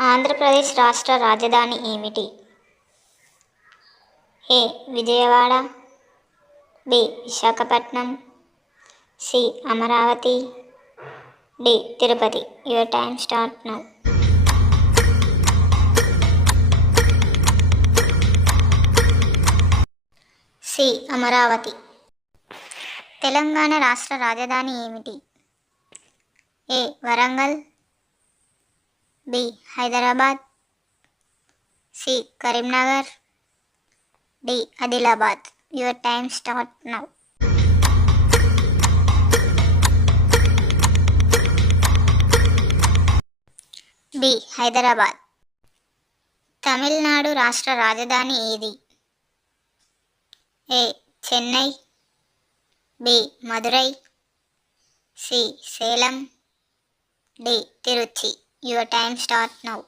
ఆంధ్రప్రదేశ్ రాష్ట్ర రాజధాని ఏమిటి? A. Vijayawada, B. Visakhapatnam, C. Amaravati, D. Tirupati. Your time start now. C. Amaravati. Telangana రాష్ట్ర రాజధాని ఏమిటి? A. Warangal, B. Hyderabad, C. Karimnagar, D. Adilabad. Your time start now. B. Hyderabad. Tamil Nadu రాష్ట్ర రాజధాని ఏది? A. Chennai, B. Madurai, C. Salem, D. Tiruchi. Your time start now.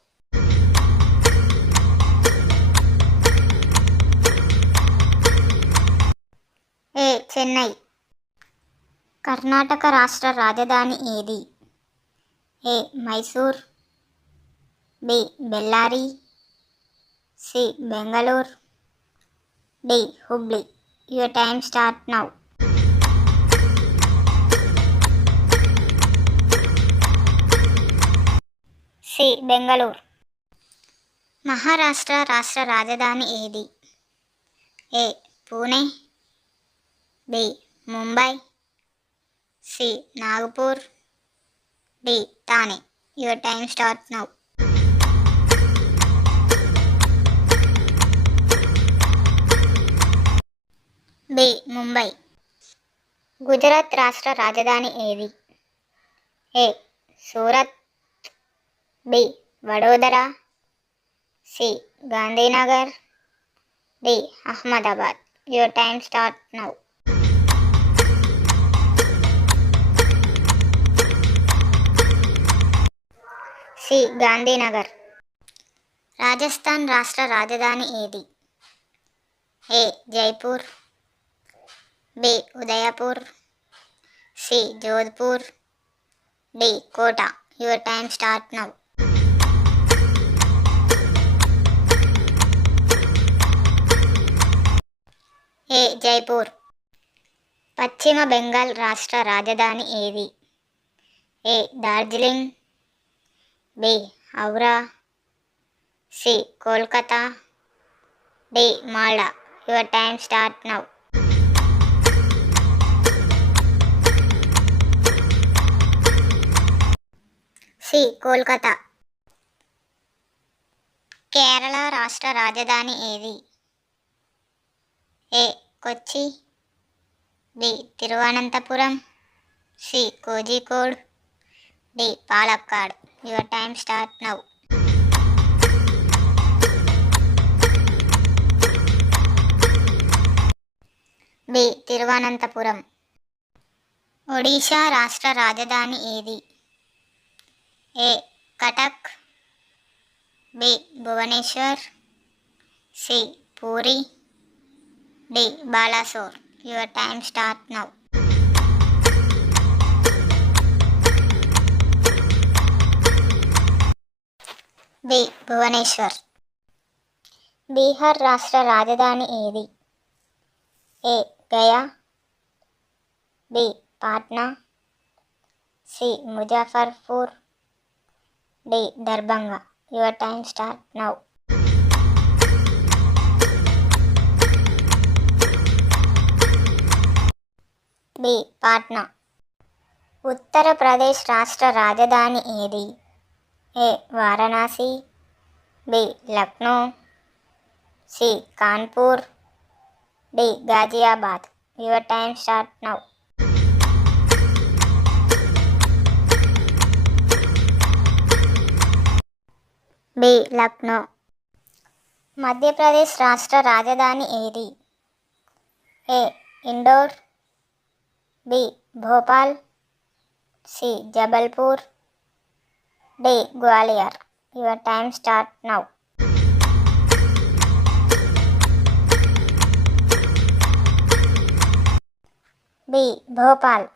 A. Chennai. Karnataka రాష్ట్ర రాజధాని ఏది? A. Mysore, B. Bellary, C. Bengaluru, D. Hubli. Your time start now. C. Bengaluru. Maharashtra రాష్ట్ర రాజధాని ఏది? A. Pune, B. Mumbai, C. Nagpur, D. Thane. Your time start now. B. Mumbai. Gujarat రాష్ట్ర రాజధాని ఏది? A. Surat, B. Vadodara, C. Gandhinagar, D. Ahmedabad. Your time start now. C. Gandhinagar. Rajasthan రాష్ట్ర రాజధాని ఏది? A. Jaipur, B. Udaipur, C. Jodhpur, D. Kota. Your time start now. A. Jaipur. పశ్చిమ బెంగాల్ రాష్ట్ర రాజధాని ఏది? A. Darjeeling, B. Howrah, C. Kolkata, D. Malda. Your time start now. C. Kolkata. Kerala రాష్ట్ర రాజధాని ఏది? A. Kochi, B. Thiruvananthapuram, C. Kozhikode, D. Palakkad. Your time start now. B. Thiruvananthapuram. Odisha రాష్ట్ర రాజధాని ఏది? A. Cuttack, B. Bhubaneswar, C. Puri, D. Balasore. Your time start now. B. Bhubaneswar. Bihar రాష్ట్ర రాజధాని ఏది? A. Gaya, B. Patna, C. Muzaffarpur, D. Darbhanga. Your time start now. B. Patna. Uttar Pradesh రాష్ట్ర రాజధాని ఏది? A. Varanasi, B. Lucknow, C. Kanpur, డి. Ghaziabad. Your time start now. B. Lucknow. Madhya Pradesh రాష్ట్ర రాజధాని ఏది? A. Indore, B. Bhopal, C. Jabalpur, D. Gwalior. Your time start now. B. Bhopal.